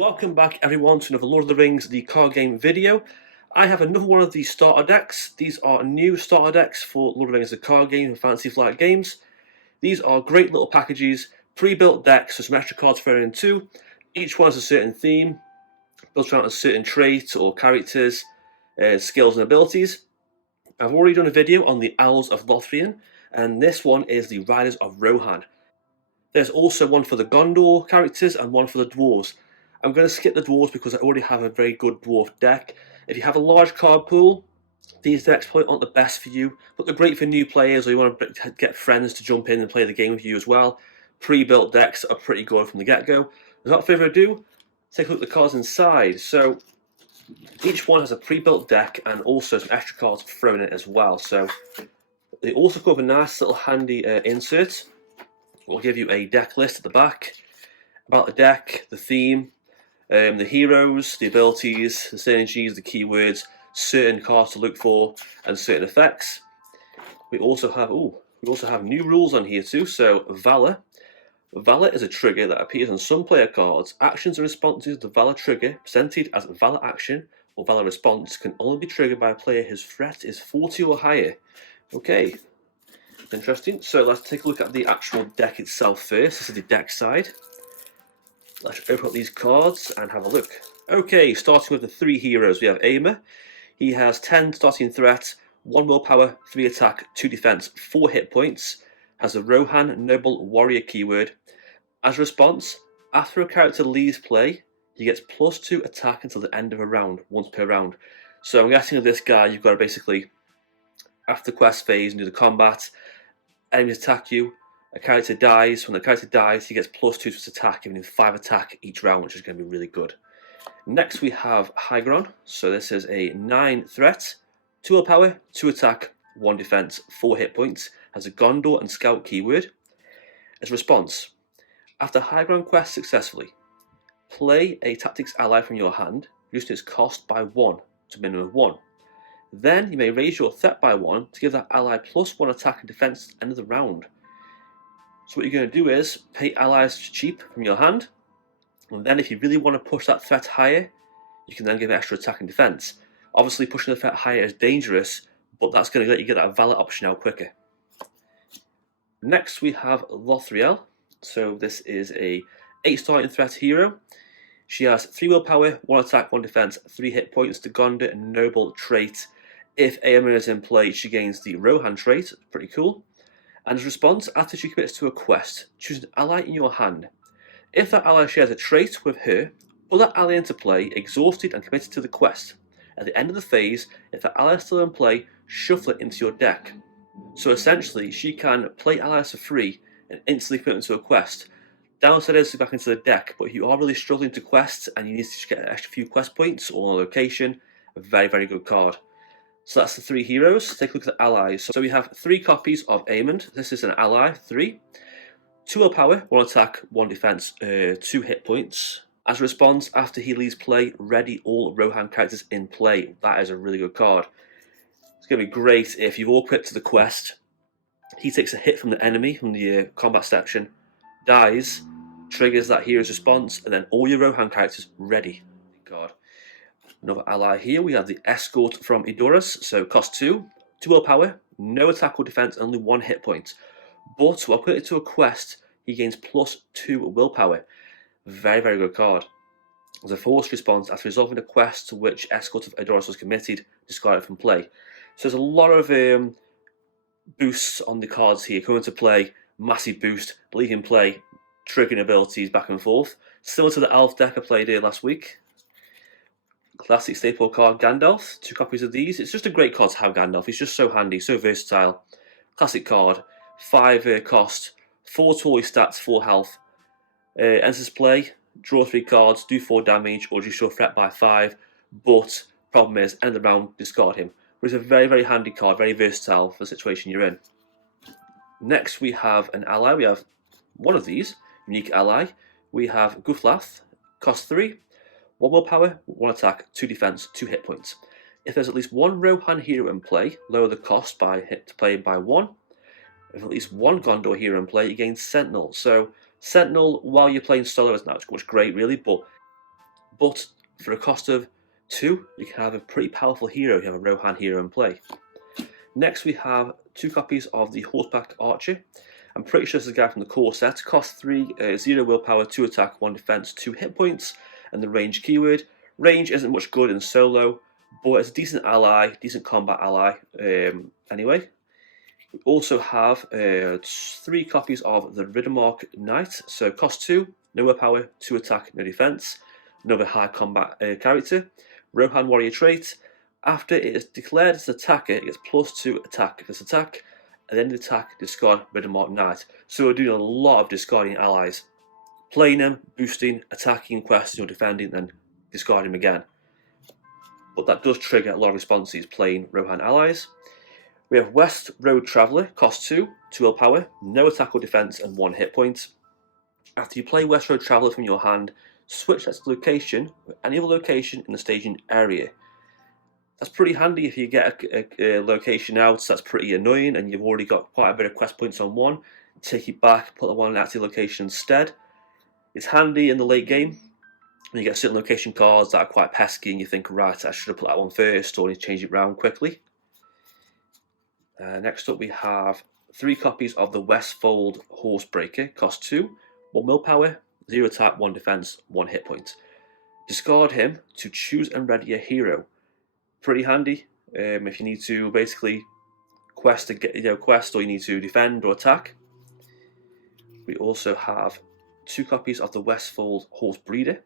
Welcome back everyone to another Lord of the Rings the card game video. I have another one of these starter decks. These are new starter decks for Lord of the Rings the card game and Fantasy Flight games. These are great little packages, pre-built decks with some extra cards thrown in too. Each one has a certain theme, built around a certain trait or characters, skills and abilities. I've already done a video on the Owls of Lothlorien, and this one is the Riders of Rohan. There's also one for the Gondor characters and one for the Dwarves. I'm going to skip the Dwarves because I already have a very good Dwarf deck. If you have a large card pool, these decks probably aren't the best for you, but they're great for new players or you want to get friends to jump in and play the game with you as well. Pre-built decks are pretty good from the get-go. Without further ado, take a look at the cards inside. So each one has a pre-built deck and also some extra cards thrown in it as well. So they also come with a nice little handy insert. We'll give you a deck list at the back about the deck, the theme, the heroes, the abilities, the synergies, the keywords, certain cards to look for, and certain effects. We also have new rules on here too. So Valor. Valor is a trigger that appears on some player cards. Actions and responses to the Valor trigger, presented as Valor action or Valor response, can only be triggered by a player whose threat is 40 or higher. Okay, interesting. So let's take a look at the actual deck itself first. This is the deck side. Let's open up these cards and have a look. Okay, starting with the three heroes, we have Aimer. He has 10 starting threat, 1 willpower, 3 attack, 2 defense, 4 hit points. Has the Rohan Noble Warrior keyword. As a response, after a character leaves play, he gets +2 attack until the end of a round, once per round. So I'm guessing with this guy, you've got to basically, after the quest phase and do the combat, enemies attack you, a character dies. When the character dies, he gets +2 to his attack, giving him 5 attack each round, which is going to be really good. Next we have Hygron. So this is a 9 threat, 2 willpower, 2 attack, 1 defense, 4 hit points. Has a Gondor and Scout keyword. As a response, after Hygron quest successfully, play a tactics ally from your hand, reducing its cost by 1 to a minimum of 1. Then you may raise your threat by 1 to give that ally +1 attack and defense at the end of the round. So what you're going to do is pay allies cheap from your hand, and then if you really want to push that threat higher, you can then give extra attack and defense. Obviously pushing the threat higher is dangerous, but that's going to let you get that Valor option out quicker. Next we have Lothriel. So this is a 8 starting threat hero. She has 3 willpower, 1 attack, 1 defense, 3 hit points to Gondor and Noble trait. If Aemma is in play, she gains the Rohan trait. Pretty cool. And as a response, after she commits to a quest, choose an ally in your hand. If that ally shares a trait with her, put that ally into play, exhausted and committed to the quest. At the end of the phase, if that ally is still in play, shuffle it into your deck. So essentially, she can play allies for free and instantly put them into a quest. Downside is back into the deck, but if you are really struggling to quest and you need to get an extra few quest points or a location, a very, very good card. So that's the 3 heroes. Take a look at the allies. So we have 3 copies of Aemond. This is an ally, 3. 2 willpower, 1 attack, 1 defense, 2 hit points. As a response, after he leaves play, ready all Rohan characters in play. That is a really good card. It's going to be great if you've all equipped to the quest. He takes a hit from the enemy, from the combat section, dies, triggers that hero's response, and then all your Rohan characters ready. Card. Another ally here, we have the Escort from Edoras, so cost 2, 2 willpower, no attack or defense, only 1 hit point. But while put it to a quest, he gains +2 willpower. Very, very good card. As a forced response, after resolving a quest to which Escort of Edoras was committed, discard it from play. So there's a lot of boosts on the cards here. Come into play, massive boost, leave in play, triggering abilities back and forth. Similar to the Elf deck I played here last week. Classic staple card Gandalf, 2 copies of these. It's just a great card to have Gandalf. He's just so handy, so versatile. Classic card, 5 cost, 4 toy stats, 4 health. Enters play, draw 3 cards, do 4 damage, or reduce your threat by 5. But problem is, end of the round, discard him. But it's a very, very handy card, very versatile for the situation you're in. Next we have an ally. We have one of these, unique ally. We have Guthlath, cost 3. 1 willpower, 1 attack, 2 defense, 2 hit points. If there's at least 1 Rohan hero in play, lower the cost by hit to play by 1. If at least 1 Gondor hero in play, you gain Sentinel. So Sentinel, while you're playing solo, is not much great really, but but for a cost of 2, you can have a pretty powerful hero if you have a Rohan hero in play. Next we have 2 copies of the Horseback Archer. I'm pretty sure this is a guy from the core set. Cost 3, 0 willpower, 2 attack, 1 defense, 2 hit points, and the range keyword. Range isn't much good in solo, but it's a decent ally, decent combat ally anyway. We also have 3 copies of the Redhorn Gate. So cost 2, no willpower, 2 attack, no defense. Another high combat character. Rohan warrior trait. After it is declared as an attacker, it gets +2 attack if it's attack. At the end of the attack, discard Redhorn Gate. So we're doing a lot of discarding allies. Playing them, boosting, attacking, questing, or defending, then discarding them again. But that does trigger a lot of responses playing Rohan allies. We have West Road Traveller, cost 2, 2 willpower, no attack or defense, and 1 hit point. After you play West Road Traveller from your hand, switch that location with any other location in the staging area. That's pretty handy if you get a location out that's pretty annoying and you've already got quite a bit of quest points on one. Take it back, put the one in an active location instead. It's handy in the late game when you get certain location cards that are quite pesky and you think, right, I should have put that one first, or need to change it around quickly. Next up we have 3 copies of the Westfold Horsebreaker, cost 2, 1 willpower, 0 attack, 1 defense, 1 hit point. Discard him to choose and ready a hero. Pretty handy if you need to basically quest or you need to defend or attack. We also have 2 copies of the Westfold Horse Breeder.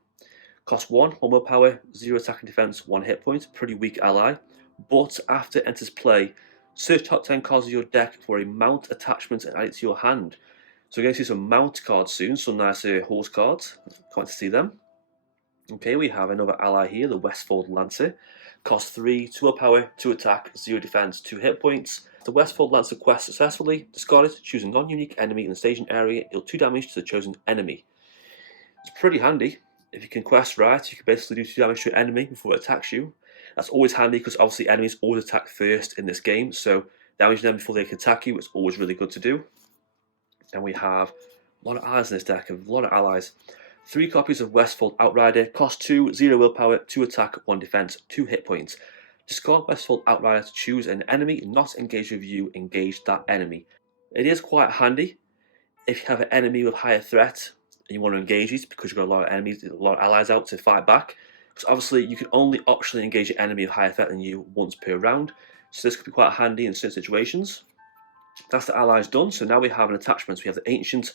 Cost 1, 1 willpower, 0 attack and defense, 1 hit point. Pretty weak ally. But after it enters play, search top 10 cards of your deck for a mount attachment and add it to your hand. So we're going to see some mount cards soon, some nice horse cards. Can't wait to see them. Okay, we have another ally here, the Westfold Lancer. Cost 3, 2 willpower, 2 attack, 0 defense, 2 hit points. The Westfold Lancer quest successfully. Discard it, choose a non-unique enemy in the staging area, deal 2 damage to the chosen enemy. It's pretty handy. If you can quest right, you can basically do 2 damage to an enemy before it attacks you. That's always handy because obviously enemies always attack first in this game, so damaging them before they can attack you is always really good to do. And we have a lot of allies in this deck, a lot of allies. 3 copies of Westfold Outrider, cost 2, 0 willpower, 2 attack, 1 defense, 2 hit points. Discard Westfold Outrider to choose an enemy not engaged with you, engage that enemy. It is quite handy if you have an enemy with higher threat and you want to engage it because you've got a lot of enemies, a lot of allies out to fight back. Because obviously you can only optionally engage an enemy of higher threat than you once per round. So this could be quite handy in certain situations. That's the allies done. So now we have an attachment. We have the Ancient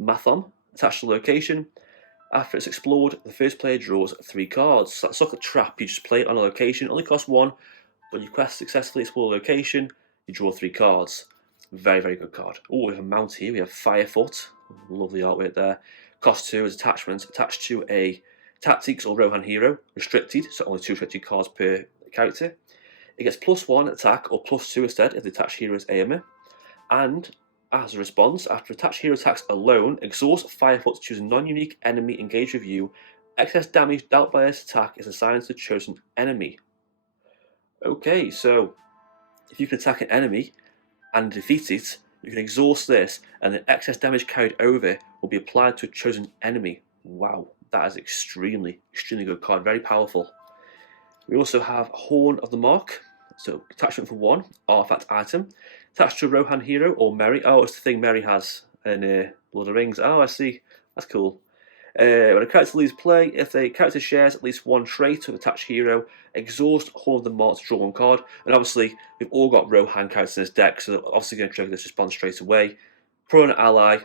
Mathom attached to the location. After it's explored, the first player draws 3 cards. So that's like a trap. You just play it on a location. It only costs 1, but you quest successfully explore the location. You draw 3 cards. Very, very good card. Oh, we have a mount here. We have Firefoot. Lovely artwork there. Cost 2 as attachment. Attached to a Tactics or Rohan hero. Restricted, so only 2 restricted cards per character. It gets +1 attack or +2 instead if the attached hero is Aimer. And as a response, after attached hero attacks alone, exhaust Firefoot to choose a non-unique enemy engaged with you. Excess damage dealt by this attack is assigned to the chosen enemy. Okay, so if you can attack an enemy and defeat it, you can exhaust this, and the excess damage carried over will be applied to a chosen enemy. Wow, that is extremely good card, very powerful. We also have Horn of the Mark. So attachment for 1, artifact item. Attached to a Rohan hero or Merry. Oh, it's the thing Merry has in Lord of the Rings. Oh, I see. That's cool. When a character leaves play, if the character shares at least 1 trait of attached hero, exhaust Horn of the Mark to draw 1 card. And obviously, we've all got Rohan characters in this deck, so they're obviously going to trigger this response straight away. Pro an ally,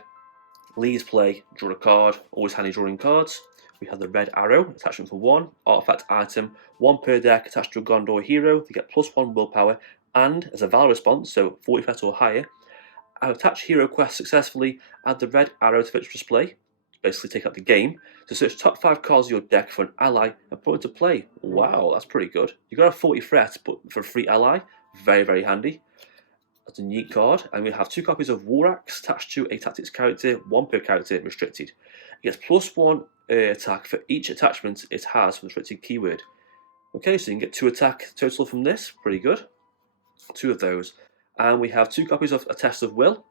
leaves play, draw a card. Always handy drawing cards. We have the Red Arrow, attachment for 1, artifact item, 1 per deck attached to a Gondor hero. They get +1 willpower, and as a Valor response, so 40 threat or higher, attach hero quest successfully, add the Red Arrow to its display, basically take out the game, to search top 5 cards of your deck for an ally and put into play. Wow, that's pretty good. You've got a 40 threat, but for a free ally, very, very handy. That's a neat card, and we have 2 copies of War Axe attached to a Tactics character, 1 per character, restricted. It gets +1 attack for each attachment it has for the restricted keyword. Okay, so you can get 2 attack total from this, pretty good. 2 of those. And we have 2 copies of A Test of Will,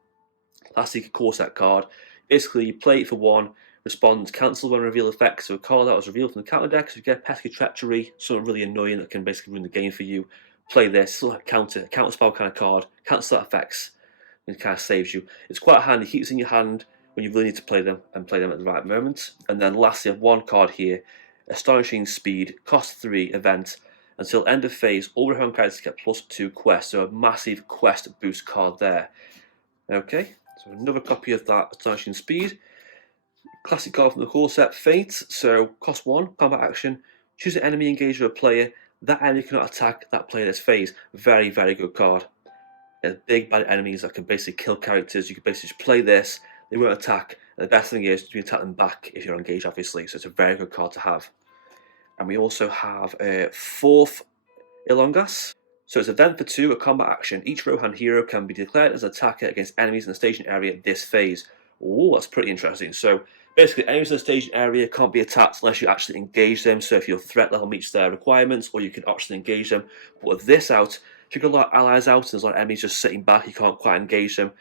classic core set card. Basically, you play it for 1. Responds, cancel when reveal effects. So a card that was revealed from the counter deck. So you get Pesky Treachery, something really annoying that can basically ruin the game for you. Play this, it's like a counter spell kind of card, cancel that effects, and it kind of saves you. It's quite handy, keeps in your hand when you really need to play them and play them at the right moment. And then lastly, I have one card here, Astonishing Speed, cost 3 event. Until end of phase, all Rohan characters get +2 quest, so a massive quest boost card there. Okay, so another copy of that Astonishing Speed. Classic card from the core set, Fate. So cost 1, combat action. Choose an enemy engaged with a player. That enemy cannot attack that player this phase. Very, very good card. There's big bad enemies that can basically kill characters. You can basically just play this, they won't attack. And the best thing is you can attack them back if you're engaged, obviously. So it's a very good card to have. And we also have a 4th Ilongas. So it's event for 2, a combat action. Each Rohan hero can be declared as an attacker against enemies in the staging area this phase. Oh, that's pretty interesting. So basically, enemies in the staging area can't be attacked unless you actually engage them. So if your threat level meets their requirements, or you can actually engage them. But with this out, if you've got a lot of allies out and there's a lot of enemies just sitting back, you can't quite engage them.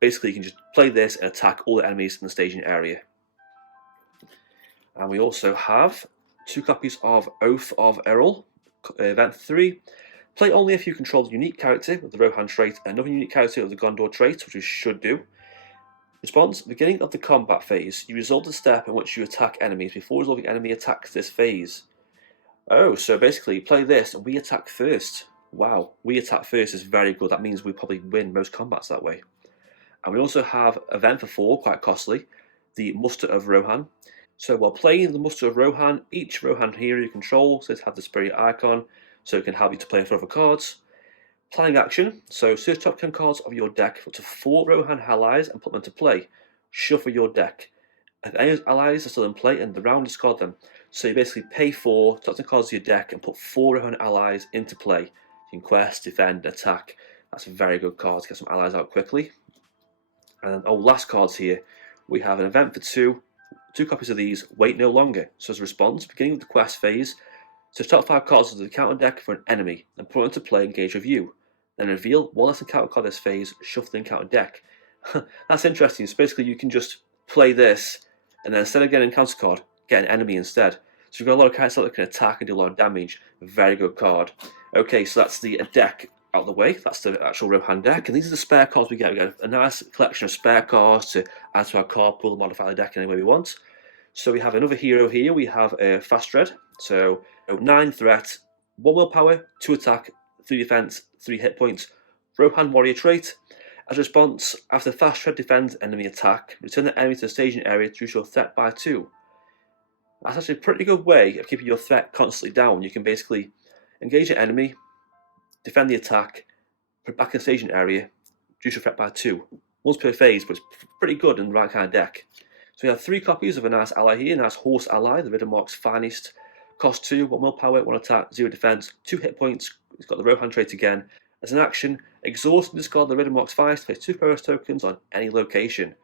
Basically, you can just play this and attack all the enemies in the staging area. And we also have 2 copies of Oath of Errol, event 3. Play only if you control the unique character with the Rohan trait and another unique character with the Gondor trait, which you should do. Response, beginning of the combat phase, you resolve the step in which you attack enemies before resolving enemy attacks this phase. Oh, so basically play this and we attack first. Wow, we attack first is very good. That means we probably win most combats that way. And we also have event for 4, quite costly, the Muster of Rohan. So while playing the Muster of Rohan, each Rohan hero you control says have the spirit icon, so it can help you to play for other cards. Planning action, so search top 10 cards of your deck up to 4 Rohan allies and put them into play. Shuffle your deck. If any allies are still in play, end the round, discard them. So you basically pay 4 top 10 cards of your deck and put 4 Rohan allies into play. You can quest, defend, attack. That's a very good card to get some allies out quickly. And last cards here. We have an event for 2 copies of these, wait no longer. So as a response, beginning of the quest phase, search top 5 cards of the counter deck for an enemy and put them into play, engage with you. Then reveal one less encounter card this phase, shuffle the encounter deck. That's interesting. So basically you can just play this and then instead of getting an encounter card, get an enemy instead. So you've got a lot of characters that can attack and do a lot of damage. Very good card. Okay, so that's the deck out of the way. That's the actual Rohan deck. And these are the spare cards we get. We get a nice collection of spare cards to add to our card pool and modify the deck any way we want. So we have another hero here. We have a Fast Red. So 9 threat, 1 willpower, 2 attack, 3 defense, 3 hit points. Rohan warrior trait. As a response, after Fast Tread defends enemy attack, return the enemy to the staging area to reduce your threat by 2. That's actually a pretty good way of keeping your threat constantly down. You can basically engage an enemy, defend the attack, put it back in the staging area, reduce your threat by 2. Once per phase, but it's pretty good in the right kind of deck. So we have 3 copies of a nice ally here, a nice horse ally, the Redhorn's finest. Cost 2, 1 willpower, 1 attack, 0 defense, 2 hit points. It's got the Rohan trait again. As an action, exhaust and discard the Redhorn's finest to place 2 progress tokens on any location.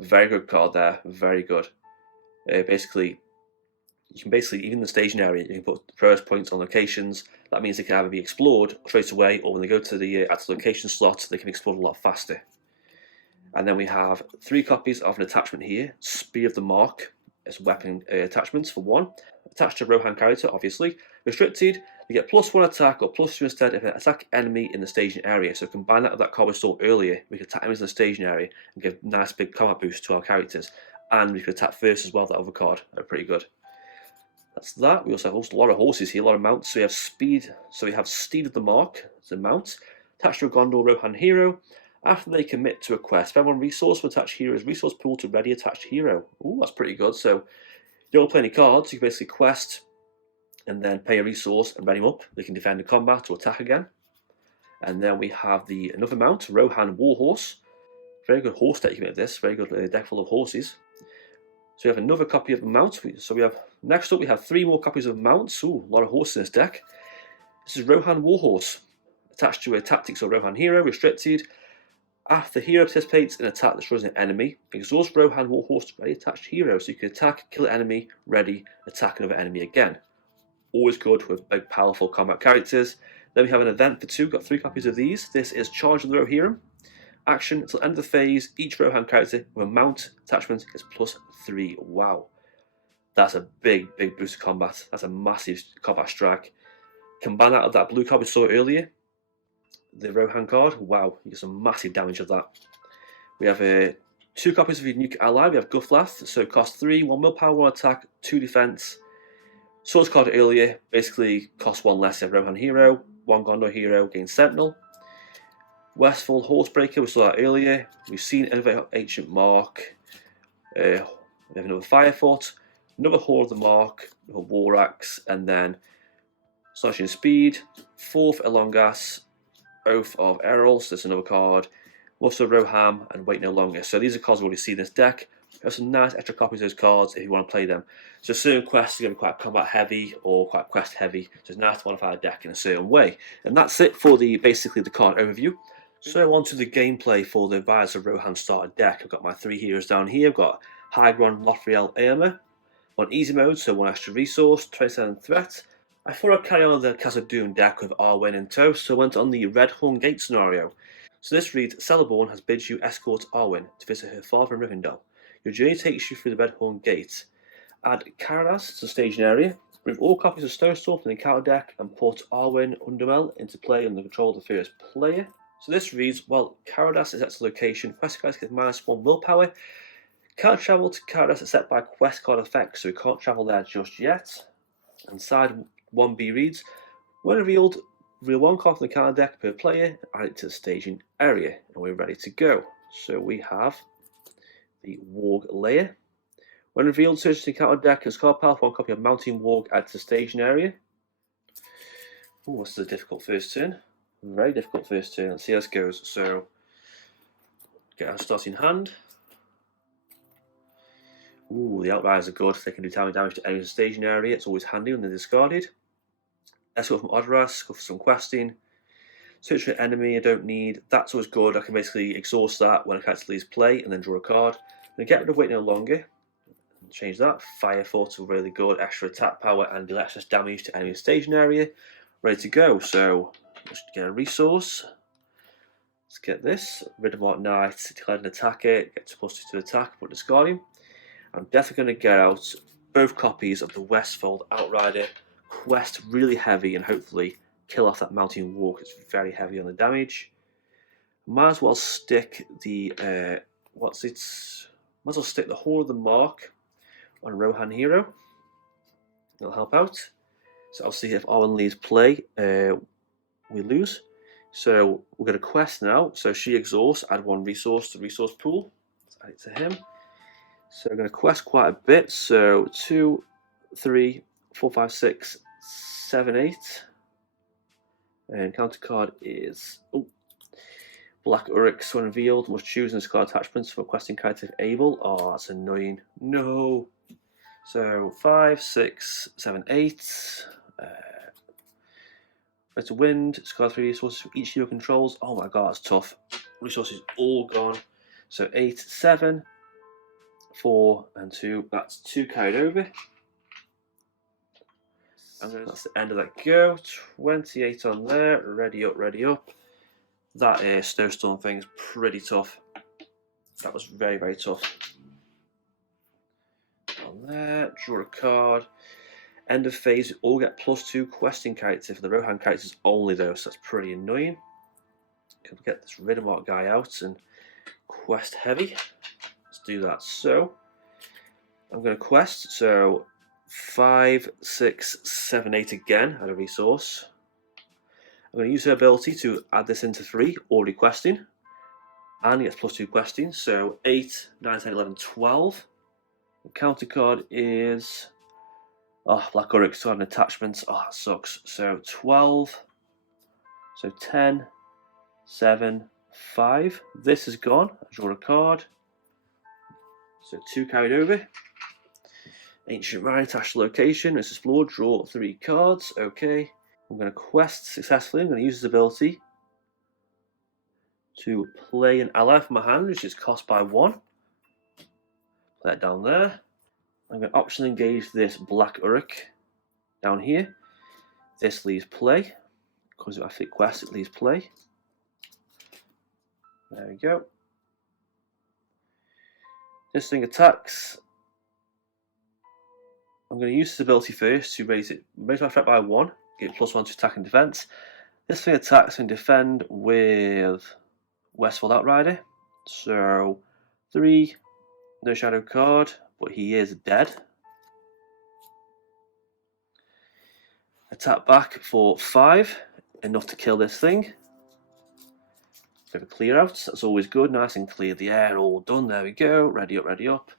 Very good card there, very good. Basically, you can even in the staging area, you can put progress points on locations. That means they can either be explored straight away, or when they go to the active location slot, they can explode a lot faster. And then we have 3 copies of an attachment here, Spear of the Mark. It's weapon attachments for 1. Attached to Rohan character, obviously. Restricted, you get +1 attack or +2 instead if an attack enemy in the staging area. So combine that with that card we saw earlier. We can attack enemies in the staging area and give nice big combat boost to our characters. And we can attack first as well, that other card. They're pretty good. That's that. We also have a lot of horses here, a lot of mounts. So we have speed. So we have Steed of the Mark as a mount. Attached to a Gondor Rohan hero. After they commit to a quest, spend 1 resource with attached hero's resource pool to ready attached hero. Ooh, that's pretty good. So you don't play any cards, you can basically quest and then pay a resource and ready them up. They can defend in combat or attack again. And then we have another mount, Rohan Warhorse. Very good horse deck you can make this, very good deck full of horses. So we have another copy of a mount. Next up we have 3 more copies of mounts. Ooh, a lot of horses in this deck. This is Rohan Warhorse. Attached to a tactics or Rohan hero, restricted. After the hero participates in an attack that destroys an enemy, exhaust Rohan Warhorse to ready attached hero, so you can attack, kill an enemy, ready, attack another enemy again. Always good with big, powerful combat characters. Then we have an event for 2, got 3 copies of these. This is Charge of the Rohirrim. Action, until the end of the phase, each Rohan character with a mount attachment is +3. Wow. That's a big boost of combat. That's a massive combat strike. Combine that with that blue card we saw earlier, the Rohan card. Wow, you get some massive damage of that. We have 2 copies of your nuke ally. We have Gufflath, so cost 3, 1 willpower, 1 attack, 2 defense. Source card earlier, basically cost 1 less. You have Rohan hero, 1 Gondor hero, gains Sentinel. Westfall Horsebreaker, we saw that earlier. We've seen Innovate Ancient Mark. We have another Firefoot, another Horde of the Mark, a War Axe, and then Slashing Speed, 4th Elongas, Oath of Errol, so that's another card. Also Rohan and Wait No Longer. So these are cards we've already seen in this deck. There's some nice extra copies of those cards if you want to play them. So certain quests are going to be quite combat heavy or quite quest heavy. So it's nice to modify a deck in a certain way. And that's it for basically the card overview. So on to the gameplay for the Rise of Rohan starter deck. I've got my 3 heroes down here. I've got Hygron, Lothriel, Aomer. On easy mode, so 1 extra resource, 27 threat. I thought I'd carry on the Castle Doom deck with Arwen in tow, so I went on the Redhorn Gate scenario. So this reads, Celeborn has bid you escort Arwen to visit her father in Rivendell. Your journey takes you through the Redhorn Gate. Add Karadas to the staging area, bring all copies of Stonestorm from the encounter deck, and put Arwen Undermel into play under control of the first player. So this reads, well, Karadas is at the location, quest cards get -1 willpower. Can't travel to Karadas except by quest card effects, so we can't travel there just yet. And side 1B reads, when revealed, reveal 1 card from the card deck per player, add it to the staging area, and we're ready to go. So we have the Warg layer. When revealed, search the card deck as card pile for 1 copy of Mountain Warg, add to the staging area. Oh, this is a difficult first turn. Very difficult first turn. Let's see how this goes. So, get our starting hand. Ooh, the Outriders are good. They can do damage to enemies in the staging area. It's always handy when they're discarded. Let's go from Odoras, go for some questing. Search for an enemy I don't need. That's always good. I can basically exhaust that when a character leaves play and then draw a card. I'm going to get rid of Wait No Longer. Change that. Firefoot are really good. Extra attack power and deal excess damage to enemy staging area. Ready to go. So, let's get a resource. Let's get this. Riddermark Knight, declared an attacker. Get to +2 to attack, but discard him. I'm definitely going to get out both copies of the Westfold Outrider quest, really heavy, and hopefully kill off that Mountain Walk. It's very heavy on the damage. Might as well stick the might as well stick the Horde of the Mark on Rohan hero. It'll help out. So I'll see if Arwen leaves play, we lose. So we're going to quest now. So she exhausts, add 1 resource to the resource pool. Let's add it to him. So we're going to quest quite a bit. So 2, 3, 4, 5, 6, 7, 8. And counter card is Black Uryx. When revealed, must choose and discard attachments for questing character if able. Oh, that's annoying. No. So 5, 6, 7, 8. Better wind. Discard 3 resources for each hero controls. Oh my god, that's tough. Resources all gone. So 8, 7. 4 and 2, that's 2 carried over. And that's the end of that go. 28 on there, ready up, ready up. That snowstorm thing is pretty tough. That was very tough. On there, draw a card. End of phase, we all get +2 questing character for the Rohan characters only though, so that's pretty annoying. Can we get this Riddermark guy out and quest heavy? Let's do that. So I'm going to quest. So 5, 6, 7, 8 again. Add a resource. I'm going to use her ability to add this into 3, already questing, and he gets +2 questing. So 8, 9, 10, 11, 12. The counter card is Black Uryx to add an attachment. Oh, that sucks. So 12. So 10, 7, 5. This is gone. I draw a card. So 2 carried over. Ancient Rite, attached location. Let's explore. Draw 3 cards. Okay. I'm going to quest successfully. I'm going to use this ability to play an ally from my hand, which is cost by 1. Play that down there. I'm going to optionally engage this Black Uryx down here. This leaves play. Because if I fit quest, it leaves play. There we go. This thing attacks. I'm going to use this ability first to raise my threat by 1, get +1 to attack and defense. This thing attacks and defend with Westfold Outrider. So 3, no shadow card, but he is dead. Attack back for 5, enough to kill this thing. Bit of a clear out, that's always good, nice and clear the air, all done, there we go, ready up, ready up.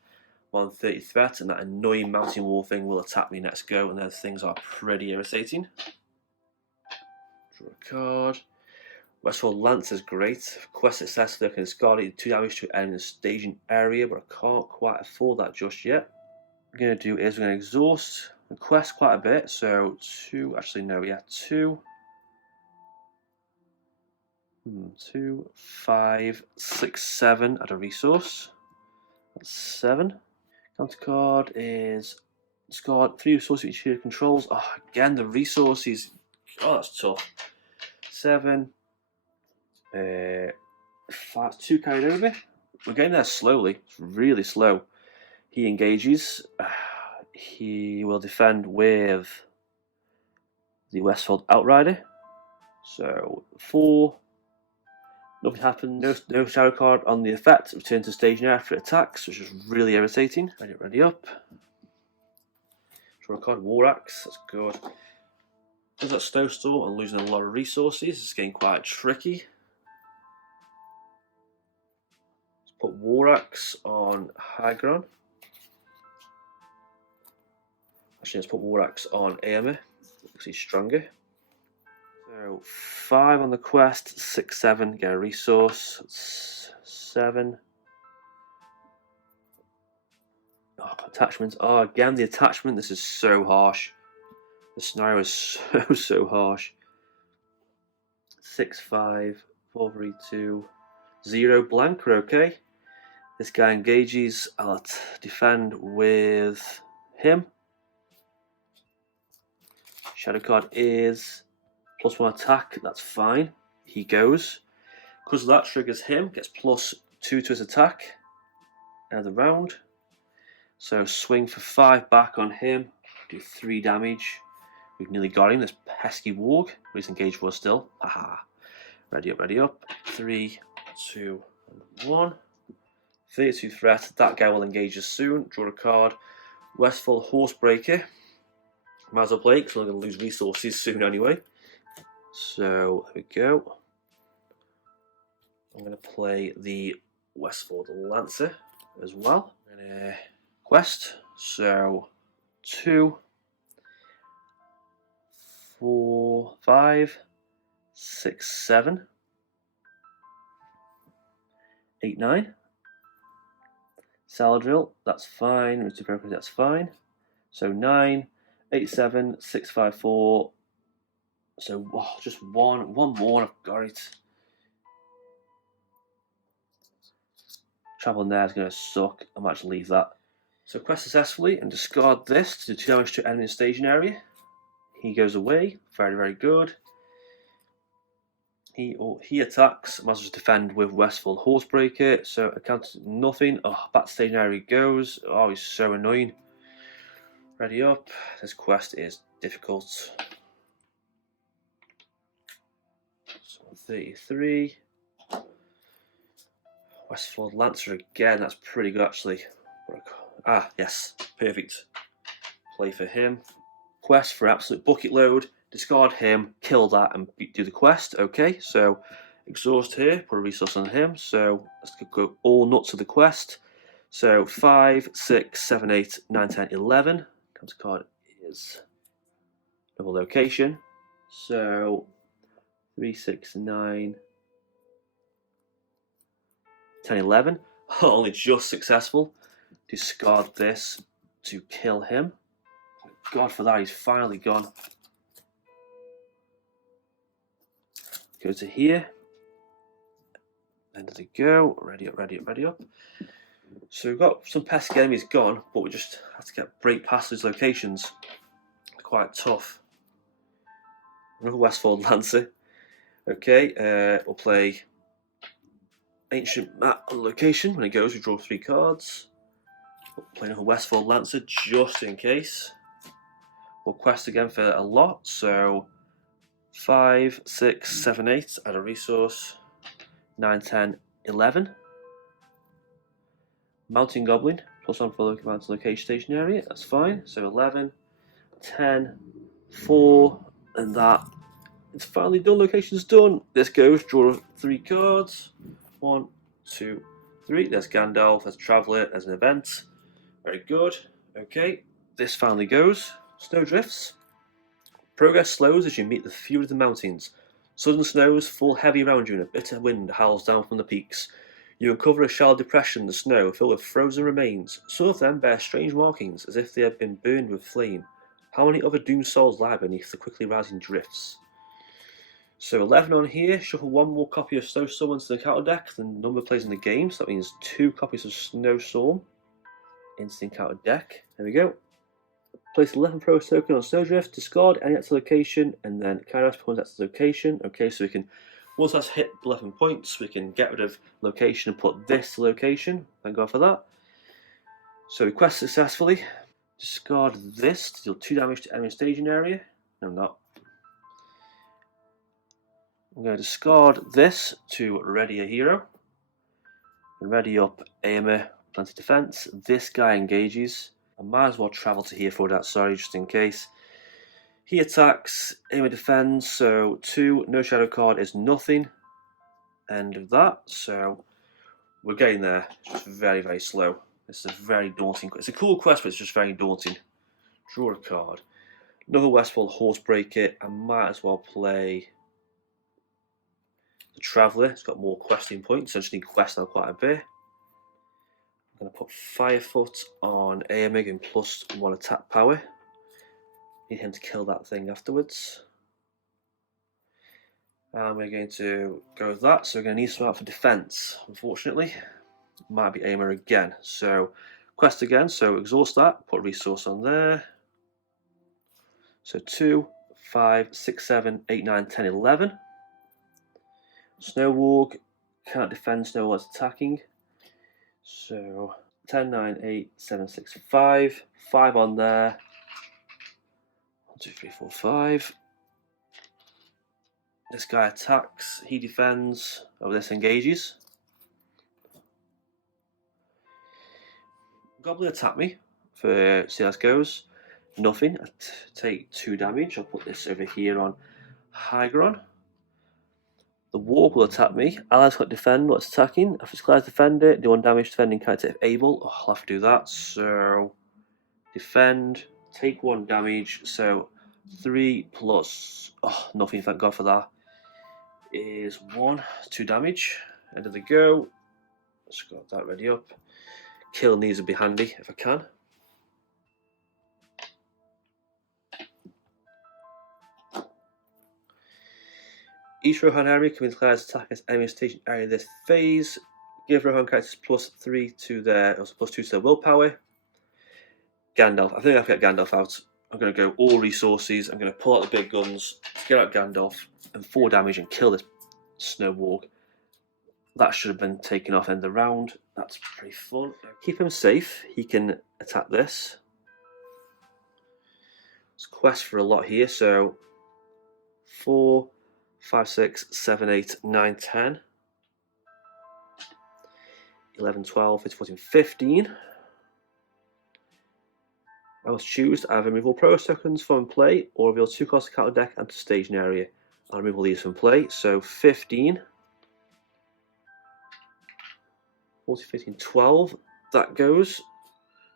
130 threat, and that annoying mountain wall thing will attack me next go, and those things are pretty irritating. Draw a card. Westfold Lance is great. Quest successfully, I can discard it 2 damage to end the staging area, but I can't quite afford that just yet. What I'm going to do is we're going to exhaust the quest quite a bit, so 2, actually no, yeah, 2. 2, 5, 6, 7 at a resource. That's 7. Counter card is discard 3 resources each hero controls. Oh, again, the resources. Oh, that's tough. 7. 5, 2 carried over. We're getting there slowly. It's really slow. He engages. He will defend with the Westfold Outrider. So 4. Nothing happens. No shadow card on the effect. Return to stage now after attacks, which is really irritating. Ready up. Draw a card, War Axe. That's good. Does that snowstorm? I'm losing a lot of resources. It's getting quite tricky. Let's put War Axe on high ground. Actually, let's put War Axe on Aemir because he's stronger. So 5 on the quest, 6, 7, get a resource, 7. Oh, attachments. Oh, again, the attachment. This is so harsh. The scenario is so harsh. 6, 5, 4, 3, 2, 0 blank. We're okay. This guy engages. I'll defend with him. Shadow card is +1 attack. That's fine. He goes. Because that triggers him. Gets +2 to his attack. End of the round. So swing for 5 back on him. Do 3 damage. We've nearly got him. This pesky warg. But he's engaged for us still. Haha. Ready up, ready up. 3, 2, 1. 32 threat. That guy will engage us soon. Draw a card. Westfold Horsebreaker. Might as well play because we're going to lose resources soon anyway. So there we go. I'm going to play the Westfold Lancer as well. Quest. So 2, 4, 5, 6, 7, 8, 9. Saladrill, that's fine. Reciprocity, that's fine. So 9, 8, 7, 6, 5, 4. So just one more. I've got it. Traveling there is going to suck. I might just leave that. So quest successfully and discard this to do 2 damage to enemy staging area. He goes away. Very, very good. He attacks. Might as well just defend with Westfold Horsebreaker. So accounts nothing. Oh, back to staging area he goes. Oh, he's so annoying. Ready up. This quest is difficult. So 33. Westfold Lancer again. That's pretty good actually. Ah, yes, perfect. Play for him. Quest for absolute bucket load. Discard him, kill that, and do the quest. Okay, so exhaust here. Put a resource on him. So let's go all nuts to the quest. So 5, 6, 7, 8, 9, 10, 11. Comes card is double location. So 3, 6, 9, 10, 11. Only just successful. Discard this to kill him. God for that, he's finally gone. Go to here. End of the go. Ready up, ready up, ready up. So we've got some pesky enemies gone, but we just have to break past those locations. It's quite tough. Another Westfold Lancer. Okay, we'll play ancient map on location. When it goes, we draw 3 cards. We'll play another Westfold Lancer just in case. We'll quest again for a lot, so 5, 6, 7, 8, add a resource, 9, 10, 11. Mountain Goblin, +1 for local mountain location station area, that's fine. So 11, 10, 4, and that. It's finally done, location's done. This goes, draw 3 cards. 1, 2, 3. There's Gandalf, there's Traveller, there's an event. Very good. Okay, this finally goes. Snowdrifts. Progress slows as you meet the fury of the mountains. Sudden snows fall heavy around you and a bitter wind howls down from the peaks. You uncover a shallow depression in the snow filled with frozen remains. Some of them bear strange markings as if they had been burned with flame. How many other doomed souls lie beneath the quickly rising drifts? So 11 on here, shuffle 1 more copy of Snowstorm into the counter deck than the number of players in the game, so that means 2 copies of Snowstorm into the counter deck. There we go. Place 11 Pro token on Snowdrift, discard any active location, and then Kairos becomes active location. Okay, so we can, once that's hit 11 points, we can get rid of location and put this to location. Thank God for that. So we quest successfully. Discard this to deal 2 damage to enemy staging area. No, I'm not. I'm going to discard this to ready a hero. And ready up Aimer, plenty defense. This guy engages. I might as well travel to here for that, sorry, just in case. He attacks, Aimer defends, so 2, no shadow card is nothing. End of that, so we're getting there. It's just very, very slow. It's a very daunting quest. It's a cool quest, but it's just very daunting. Draw a card. Another Westfold Horsebreaker. I might as well play the Traveller. It's got more questing points, so I just need quest now quite a bit. I'm going to put Firefoot on Aemig and +1 attack power. Need him to kill that thing afterwards. And we're going to go with that, so we're going to need some out for defense, unfortunately. Might be Aimer again. So quest again, so exhaust that, put resource on there. So 2, 5, 6, 7, 8, 9, 10, 11. Snowwarg, can't defend, Snowwarg's attacking. So 10, 9, 8, 7, 6, 5. 5 on there. 1, 2, 3, 4, 5. This guy attacks, he defends. Oh, this engages. Goblin attack me for see how this goes. Nothing. I take 2 damage. I'll put this over here on Hygron. The Warg will attack me. Allies can't defend what's attacking. After it's clear defend it, do 1 damage defending character if able. Oh, I'll have to do that. So defend, take 1 damage. So 3 plus nothing, thank God for that. Is 1, 2 damage. End of the go. Let's got that ready up. Kill these would be handy if I can. Each Rohan area can be declared as attack against enemy station area this phase. Give Rohan characters +3 to their, also +2 to their willpower. Gandalf. I think I have to get Gandalf out. I'm going to go all resources. I'm going to pull out the big guns, get out Gandalf, and 4 damage and kill this Snowwarg. That should have been taken off end of the round. That's pretty fun. Keep him safe. He can attack this. It's quest for a lot here. So 4, 5, 6, 7, 8, 9, 10, 11, 12, 13, 14, 15. I must choose to either remove all progress tokens from play or reveal 2 cards to counter deck and to staging area. I'll remove all these from play. So 15. 14, 15, 12, that goes.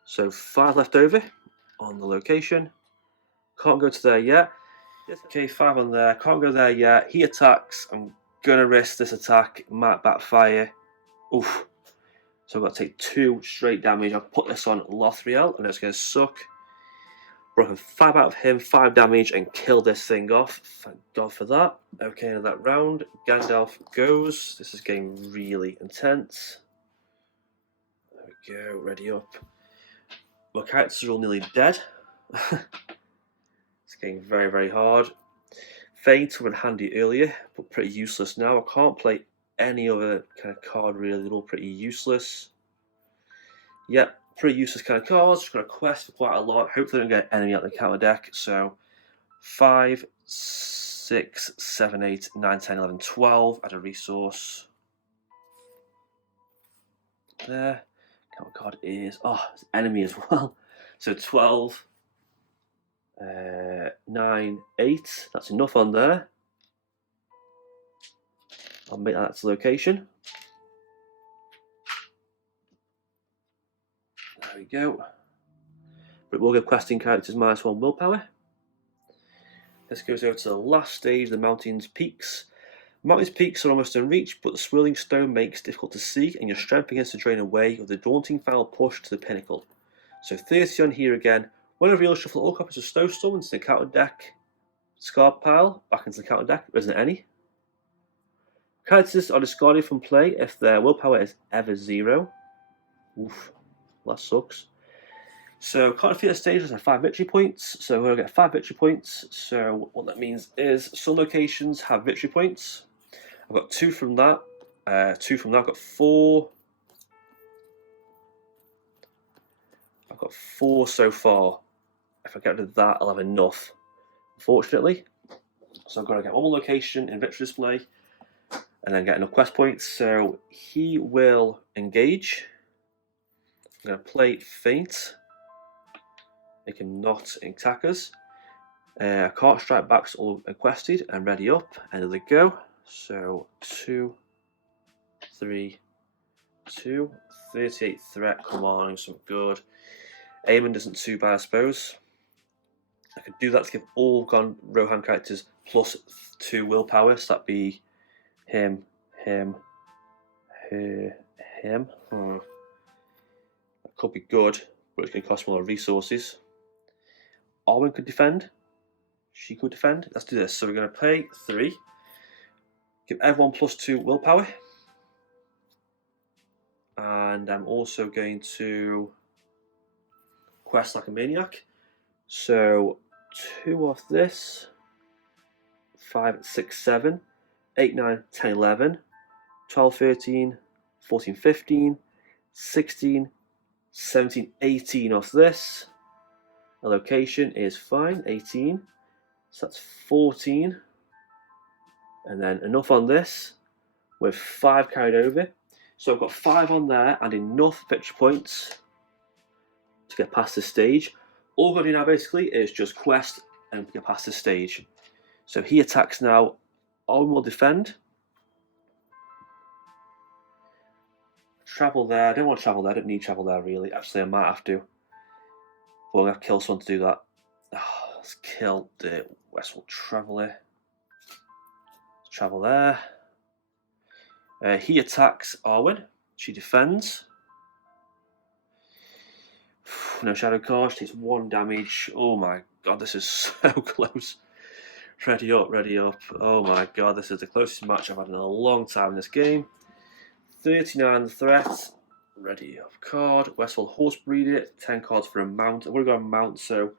So 5 left over on the location. Can't go to there yet. Okay, 5 on there. Can't go there yet. He attacks. I'm going to risk this attack. Might backfire. Oof. So I've got to take 2 straight damage. I'll put this on Lothriel, and it's going to suck. Broken 5 out of him, 5 damage, and kill this thing off. Thank God for that. Okay, in that round, Gandalf goes. This is getting really intense. There we go, ready up. My characters are all nearly dead. It's getting very, very hard. Feint were handy earlier, but pretty useless now. I can't play any other kind of card really. They're all pretty useless. Yep, pretty useless kind of cards. Just got a quest for quite a lot. Hopefully, don't get enemy out the counter deck. So 5, 6, 7, 8, 9, 10, 11, 12. Add a resource. There. Counter card is it's enemy as well. So 12, 9, 8. That's enough on there. I'll make that to location. There we go. But we'll give questing characters -1 willpower. This goes over to the last stage, the mountain's peaks. Mountain's peaks are almost unreached, but the swirling stone makes it difficult to see, and your strength begins to drain away with the daunting final push to the pinnacle. So 30 on here again. When a real shuffle all copies of Snowstorm into the counter deck, discard pile, back into the counter deck. There isn't any. Characters are discarded from play if their willpower is ever 0. Oof, that sucks. So can't defeat the stages have 5 victory points. So we're going to get 5 victory points. So what that means is some locations have victory points. I've got 2 from that. 2 from that. I've got 4. I've got 4 so far. If I get rid of that, I'll have enough, unfortunately. So I've got to get one more location in victory display and then get enough quest points. So he will engage. I'm going to play Feint. Make him not attack us. Cart strike backs all quested and ready up. End of the go. So 2, 3, 2. 38 threat. Come on, something good. Aemond isn't too bad, I suppose. I could do that to give all Rohan characters +2 willpower. So that'd be him, him, him. That could be good, but it's going to cost more resources. Arwen could defend. She could defend. Let's do this. So we're going to pay 3. Give everyone +2 willpower. And I'm also going to quest like a maniac. So 2 off this. 5, 6, 7. 8, 9, 10, 11. 12, 13. 14, 15. 16. 17, 18 off this. The location is fine, 18. So that's 14. And then enough on this with 5 carried over. So I've got 5 on there and enough victory points to get past this stage. All we're going to do now basically is just quest and get past this stage. So he attacks now. Arwen will defend. Travel there. I don't want to travel there. I don't need travel there really. Actually, I might have to. But I'm going to have to kill someone to do that. Let's kill the Westworld Traveller. Let's travel there. He attacks Arwen. She defends. No shadow card. She takes 1 damage. Oh my god, this is so close. Ready up, ready up. Oh my god, this is the closest match I've had in a long time in this game. 39 threat. Ready up card. Westworld Horse Breeder. 10 cards for a mount. I would have got a mount, so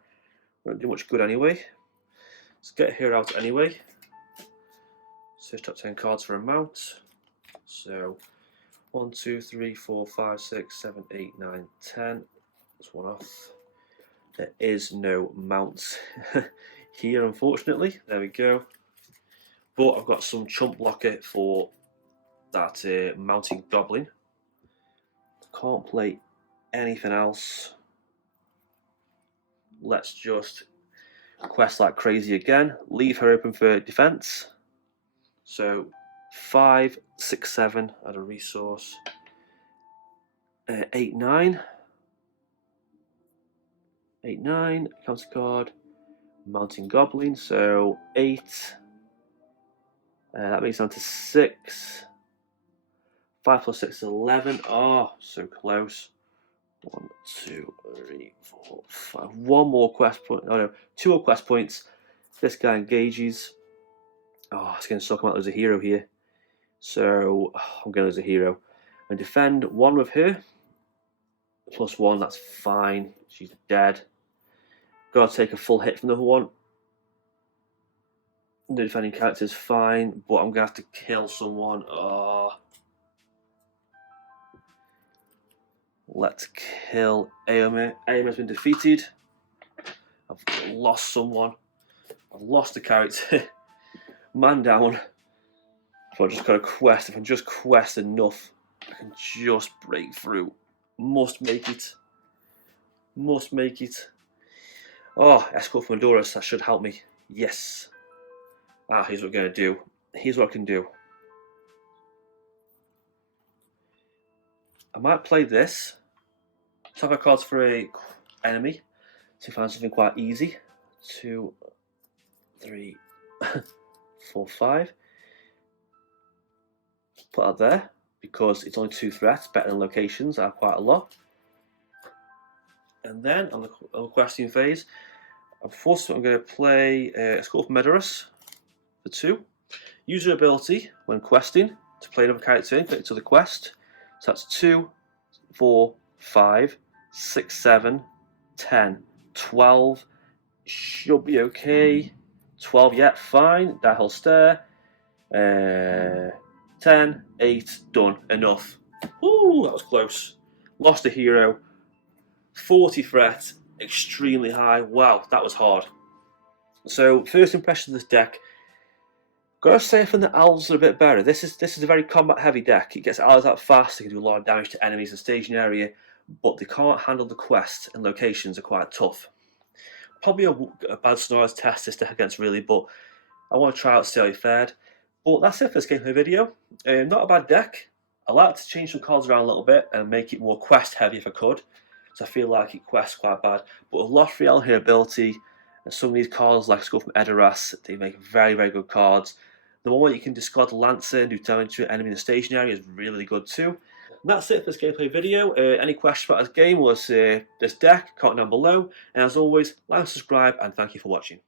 won't do much good anyway. Let's get here out anyway. Search top 10 cards for a mount. So 1, 2, 3, 4, 5, 6, 7, 8, 9, 10. That's 1 off. There is no mount here, unfortunately. There we go. But I've got some chump blocker for that mounting goblin. Can't play anything else. Let's just quest like crazy again. Leave her open for defense. So 5, 6, 7. Add a resource. 8, 9. 8, 9. Counter card. Mounting goblin. So 8. That makes it down to 6. 5 plus 6 is 11. Oh, so close. 1, 2, 3, 4, 5. 1 more quest point. Oh no, 2 more quest points. This guy engages. Oh, it's going to suck him out as a hero here. So I'm going as a hero. And defend 1 with her. +1, that's fine. She's dead. Gotta take a full hit from the other one. The defending character is fine, but I'm going to have to kill someone. Let's kill Aomer. Aomer has been defeated. I've lost someone. I've lost a character. Man down. So I just got a quest. If I can just quest enough, I can just break through. Must make it. Must make it. Oh, escort from Honduras. That should help me. Yes. Here's what we're going to do. Here's what I can do. I might play this. Tap our cards for a enemy to find something quite easy. 2, 3, 4, 5. Put that there because it's only 2 threats, better than locations are quite a lot. And then on the questing phase, I'm going to play Escort from Medorus for 2. Use your ability when questing to play another character in, click to the quest. So that's 2, 4, 5, 6, 7, 10, 12. Should be okay. 12, yeah, fine. That whole stare. 10, 8, done. Enough. Ooh, that was close. Lost a hero. 40 threat, extremely high. Wow, that was hard. So, first impression of this deck. Gotta say, I think the elves are a bit better. This is a very combat heavy deck. It gets elves out fast, it can do a lot of damage to enemies in staging area, but they can't handle the quests and locations are quite tough. Probably a bad scenario to test this deck against really, but I want to try out see how it fared. But that's it for this gameplay video. Not a bad deck. I like to change some cards around a little bit and make it more quest heavy if I could. So I feel like it quests quite bad. But with Lothriel here ability, and some of these cards like Skull from Edoras, they make very, very good cards. The one where you can discard the Lancer and do damage to an enemy in the station area is really good too. And that's it for this gameplay video. Any questions about this game or this deck, comment down below. And as always, like and subscribe, and thank you for watching.